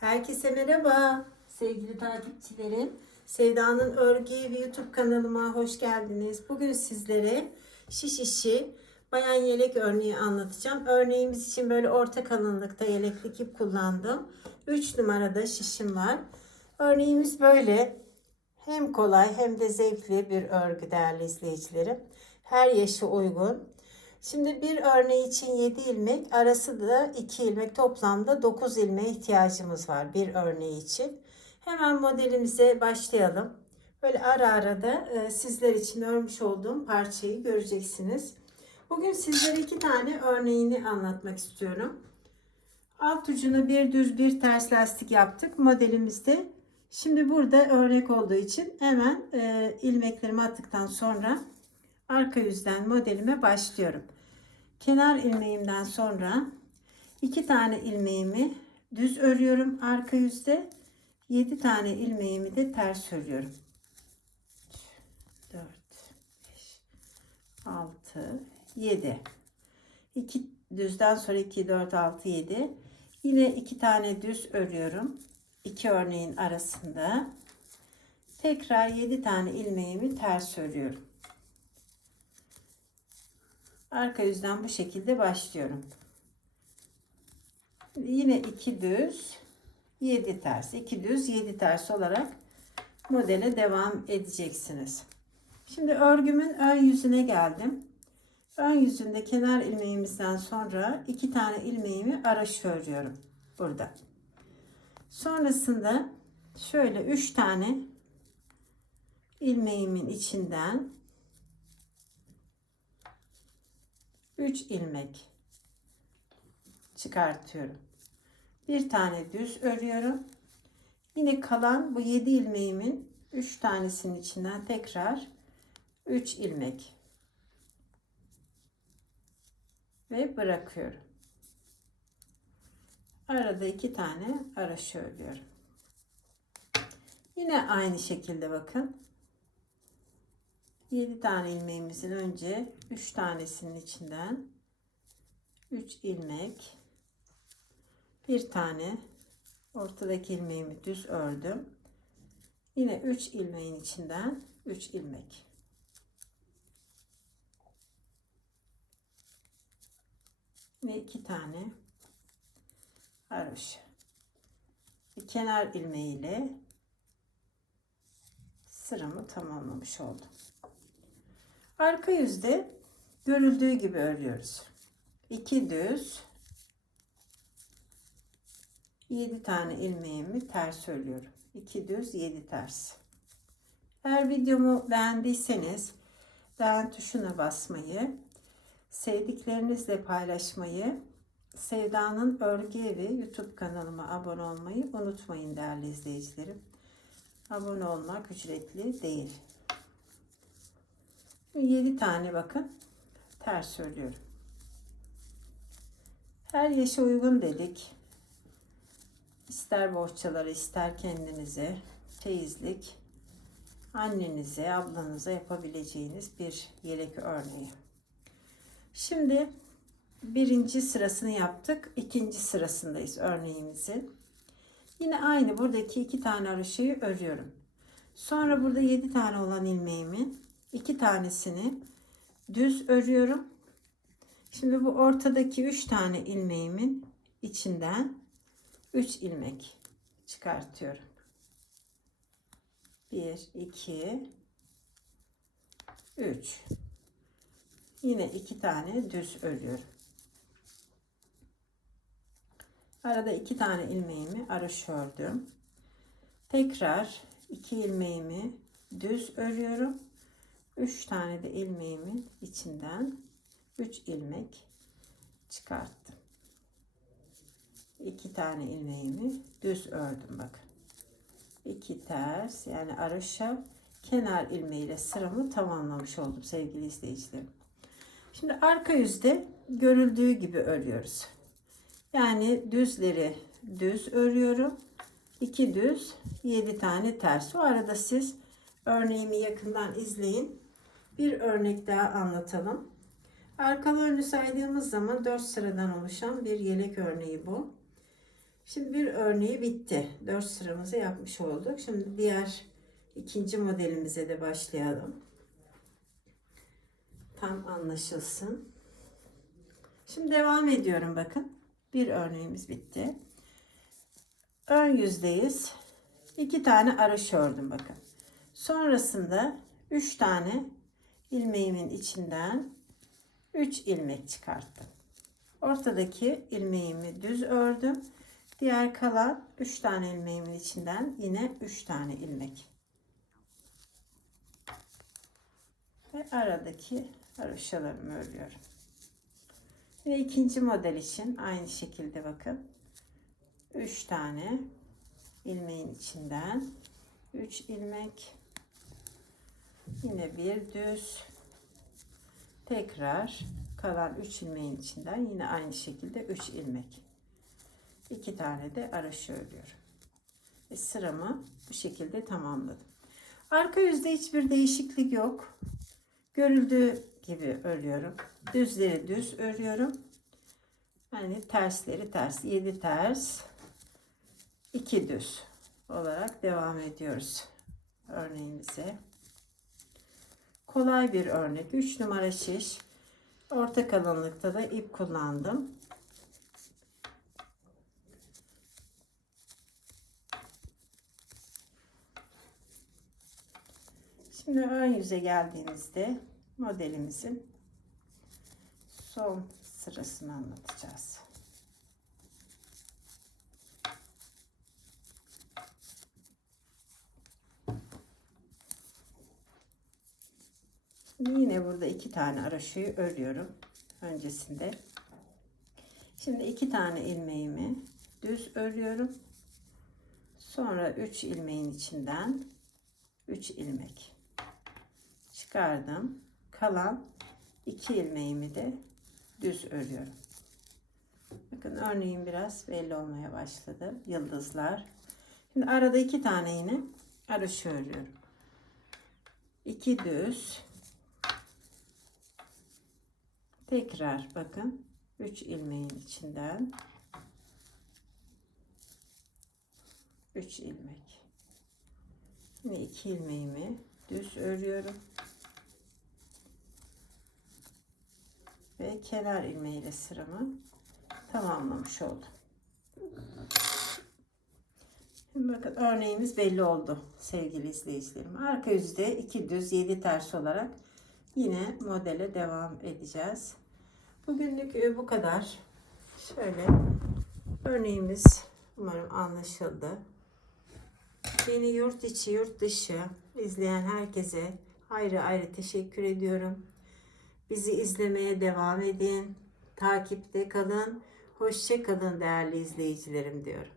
Herkese merhaba sevgili takipçilerim. Sevda'nın Örgü Evi YouTube kanalıma hoş geldiniz. Bugün sizlere şiş işi bayan yelek örneği anlatacağım. Örneğimiz için böyle orta kalınlıkta yeleklik ip kullandım. 3 numarada şişim var. Örneğimiz böyle. Hem kolay hem de zevkli bir örgü değerli izleyicilerim. Her yaşa uygun. Şimdi bir örneği için 7 ilmek, arası da 2 ilmek toplamda 9 ilmeğe ihtiyacımız var bir örneği için. Hemen modelimize başlayalım. Böyle ara ara da e, sizler için örmüş olduğum parçayı göreceksiniz. Bugün sizlere iki tane örneğini anlatmak istiyorum. Alt ucuna bir düz bir ters lastik yaptık modelimizde. Şimdi burada örnek olduğu için hemen e, ilmeklerimi attıktan sonra arka yüzden modelime başlıyorum. Kenar ilmeğimden sonra iki tane ilmeğimi düz örüyorum arka yüzde. 7 tane ilmeğimi de ters örüyorum. 4 5 6 7 2 düzden sonra 2 4 6 7 yine iki tane düz örüyorum. iki örneğin arasında tekrar 7 tane ilmeğimi ters örüyorum. Arka yüzden bu şekilde başlıyorum. Yine iki düz, 7 ters, 2 düz, 7 ters olarak modele devam edeceksiniz. Şimdi örgümün ön yüzüne geldim. Ön yüzünde kenar ilmeğimizden sonra iki tane ilmeğimi araş örüyorum burada. Sonrasında şöyle 3 tane ilmeğimin içinden 3 ilmek çıkartıyorum. Bir tane düz örüyorum. Yine kalan bu 7 ilmeğimin 3 tanesinin içinden tekrar 3 ilmek ve bırakıyorum. Arada iki tane araş örüyorum. Yine aynı şekilde bakın. 7 tane ilmeğimizin önce 3 tanesinin içinden 3 ilmek bir tane ortadaki ilmeğimi düz ördüm. Yine 3 ilmeğin içinden 3 ilmek. Ve 2 tane haroşa. Kenar ilmeğiyle sıramı tamamlamış oldum. Arka yüzde görüldüğü gibi örüyoruz. 2 düz 7 tane ilmeğimi ters örüyorum. 2 düz 7 ters. Eğer videomu beğendiyseniz beğen tuşuna basmayı, sevdiklerinizle paylaşmayı, Sevda'nın Örgü Evi YouTube kanalıma abone olmayı unutmayın değerli izleyicilerim. Abone olmak ücretli değil. 7 tane bakın ters örüyorum. Her yaşa uygun dedik. İster bohçalara ister kendinize çeyizlik annenize ablanıza yapabileceğiniz bir yelek örneği. Şimdi birinci sırasını yaptık. ikinci sırasındayız örneğimizin. Yine aynı buradaki iki tane haroşayı örüyorum. Sonra burada yedi tane olan ilmeğimin iki tanesini düz örüyorum. Şimdi bu ortadaki üç tane ilmeğimin içinden 3 ilmek çıkartıyorum. 1 2 3 Yine iki tane düz örüyorum. Arada iki tane ilmeğimi araş ördüm. Tekrar iki ilmeğimi düz örüyorum. Üç tane de ilmeğimin içinden üç ilmek çıkarttım. İki tane ilmeğimi düz ördüm bakın. İki ters yani araşa kenar ilmeğiyle sıramı tamamlamış oldum sevgili izleyicilerim. Şimdi arka yüzde görüldüğü gibi örüyoruz. Yani düzleri düz örüyorum. 2 düz, 7 tane ters. O arada siz örneğimi yakından izleyin. Bir örnek daha anlatalım. Arkalı önlü saydığımız zaman 4 sıradan oluşan bir yelek örneği bu. Şimdi bir örneği bitti. 4 sıramızı yapmış olduk. Şimdi diğer ikinci modelimize de başlayalım. Tam anlaşılsın. Şimdi devam ediyorum bakın. Bir örneğimiz bitti. Ön yüzdeyiz. İki tane araş ördüm bakın. Sonrasında üç tane ilmeğimin içinden üç ilmek çıkarttım. Ortadaki ilmeğimi düz ördüm. Diğer kalan 3 tane ilmeğimin içinden yine 3 tane ilmek. Ve aradaki haroşalarımı örüyorum. Yine ikinci model için aynı şekilde bakın. 3 tane ilmeğin içinden 3 ilmek. Yine bir düz. Tekrar kalan 3 ilmeğin içinden yine aynı şekilde 3 ilmek. 2 tane de araşı örüyorum. Ve sıramı bu şekilde tamamladım. Arka yüzde hiçbir değişiklik yok. Görüldüğü gibi örüyorum. Düzleri düz örüyorum. Yani tersleri ters. 7 ters. 2 düz olarak devam ediyoruz örneğimize. Kolay bir örnek. 3 numara şiş. Orta kalınlıkta da ip kullandım. Şimdi ön yüze geldiğimizde modelimizin son sırasını anlatacağız. Yine burada iki tane araşıyı örüyorum öncesinde. Şimdi iki tane ilmeğimi düz örüyorum. Sonra üç ilmeğin içinden 3 ilmek çıkardım. Kalan 2 ilmeğimi de düz örüyorum. Bakın örneğin biraz belli olmaya başladı. Yıldızlar. Şimdi arada iki tane yine araşı örüyorum. 2 düz. Tekrar bakın 3 ilmeğin içinden 3 ilmek. Yine iki ilmeğimi düz örüyorum. Ve kenar ilmeğiyle sıramı tamamlamış oldum. Bakın örneğimiz belli oldu sevgili izleyicilerim. Arka yüzde iki düz 7 ters olarak yine modele devam edeceğiz. Bugünlük e, bu kadar. Şöyle örneğimiz umarım anlaşıldı. Beni yurt içi yurt dışı izleyen herkese ayrı ayrı teşekkür ediyorum. Bizi izlemeye devam edin. Takipte kalın. Hoşça kalın değerli izleyicilerim diyorum.